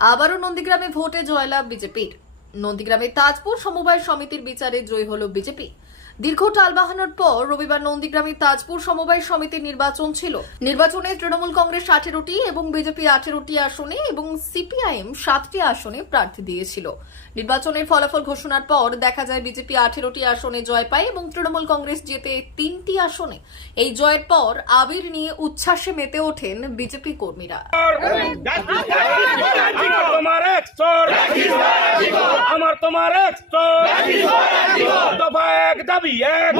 আবারও নন্দীগ্রামে ভোটে জয়লাভ বিজেপির নন্দীগ্রামে তাজপুর সমবায় সমিতির বিচারে জয়ী হল বিজেপি দীর্ঘ টাল বাহানোর পর রবিবার নন্দীগ্রামে তাজপুর সমবায় সমিতির নির্বাচন ছিল নির্বাচনে তৃণমূল কংগ্রেস আঠেরোটি এবং বিজেপি আঠেরোটি আসনে এবং সিপিআইএম সাতটি আসনে প্রার্থী দিয়েছিল নির্বাচনের ফলাফল ঘোষণার পর দেখা যায় বিজেপি আঠেরোটি আসনে জয় পায় এবং তৃণমূল কংগ্রেস জেতে তিনটি আসনে এই জয়ের পর আবির নিয়ে উচ্ছ্বাসে মেতে ওঠেন বিজেপি কর্মীরা আমার তোমার এক চোর দফা এক দাবি এক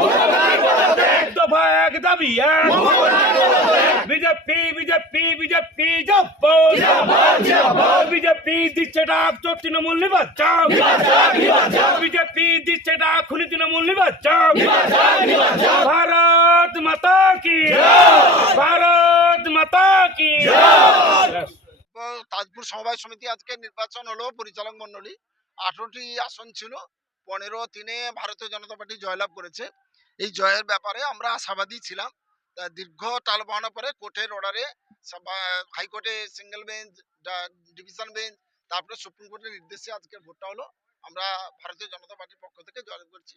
দফা এক দাবি এক বিজেপি বিজেপি বিজেপি জব্বর বিজেপি দিচ্ছে ডাক চোর তৃণমূল নির্বাচন বিজেপি দিচ্ছে ডাক খুনি তৃণমূল নির্বাচন ভারত মাতা কি ভারত মাতা কি তো তাজপুর সমবায় সমিতি আজকে নির্বাচন হলো, পরিচালক মন্ডলী আঠারোটি আসন ছিল, পনেরো তিনে ভারতীয় জনতা পার্টি জয়লাভ করেছে। এই জয়ের ব্যাপারে আমরা আশাবাদী ছিলাম। তা দীর্ঘ বাহানোর পরে কোর্টের অর্ডারে হাইকোর্টে সিঙ্গেল বেঞ্চ ডিভিশন বেঞ্চ, তারপরে সুপ্রিম কোর্টের নির্দেশে আজকের ভোটটা হলো। আমরা ভারতীয় জনতা পার্টির পক্ষ থেকে জয়লাভ করছি।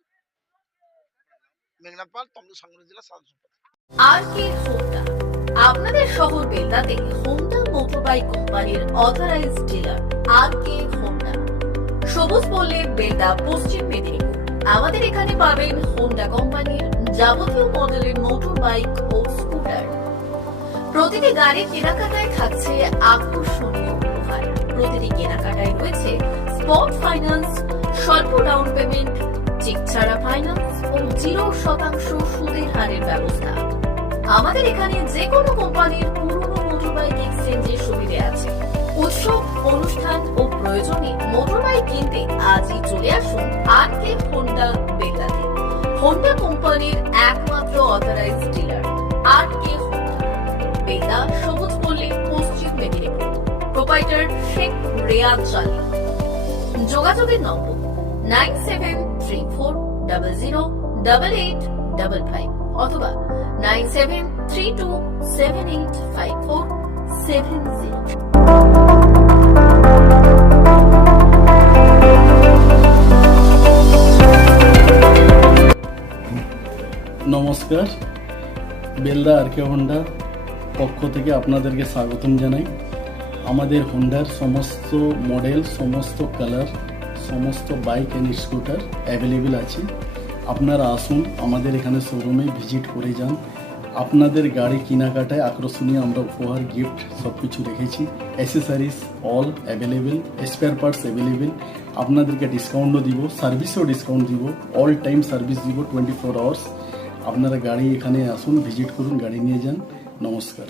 মেঘনাথ পাল, তমলুক সংগ্রহ জেলা সাধারণ সম্পাদক। আর কে আপনাদের শহর বেলদাতে হোন্ডা মোটরবাইক কোম্পানির authorised dealer R K Honda Sabuj বললে বেলদা পশ্চিম মেদিনীপুর। আমাদের এখানে পাবেন হোন্ডা কোম্পানির যাবতীয় মডেলের মোটর বাইক ও স্কুটার প্রতিটি গাড়ির কেনাকাটায় থাকছে আকর্ষণীয় উপহার। প্রতিটি কেনাকাটায় রয়েছে স্পট ফাইন্যান্স স্বল্প ডাউন পেমেন্ট চেক ছাড়া ফাইন্যান্স ও জিরো শতাংশ সুদের হারের ব্যবস্থা। আমাদের এখানে যে কোনো কোম্পানির পুরনো মোটরবাইক এক্সচেঞ্জের সুবিধে আছে। উৎসব, অনুষ্ঠান ও প্রয়োজনে মোটরবাইক কিনতে আজই চলে আসুন আর কে হোন্ডা বেলাতে হোন্ডা কোম্পানির একমাত্র authorise dealer R K Honda Sabuj Palli Paschim Medinipur. Proprietor Sheikh রেয়াদ চালি যোগাযোগের number nine seven three four double zero double eight double five অথবা nine seven three two seven eight five four নমস্কার। বেলদা আর K Honda পক্ষ থেকে আপনাদেরকে স্বাগতম জানাই। আমাদের হন্ডার সমস্ত মডেল, সমস্ত কালার, সমস্ত বাইক অ্যান্ড স্কুটার অ্যাভেলেবেল আছে। আপনারা আসুন আমাদের এখানে শোরুমে ভিজিট করে যান। আপনাদের গাড়ি কেনাকাটায় আকর্ষণীয় আমরা উপহার গিফট সব কিছু রেখেছি। Accessories all available spare parts available আপনাদেরকে ডিসকাউন্টও দিব সার্ভিসও ডিসকাউন্ট দিব অল টাইম সার্ভিস দিব টোয়েন্টি ফোর আওয়ার্স আপনারা গাড়ি এখানে আসুন ভিজিট করুন, গাড়ি নিয়ে যান। নমস্কার।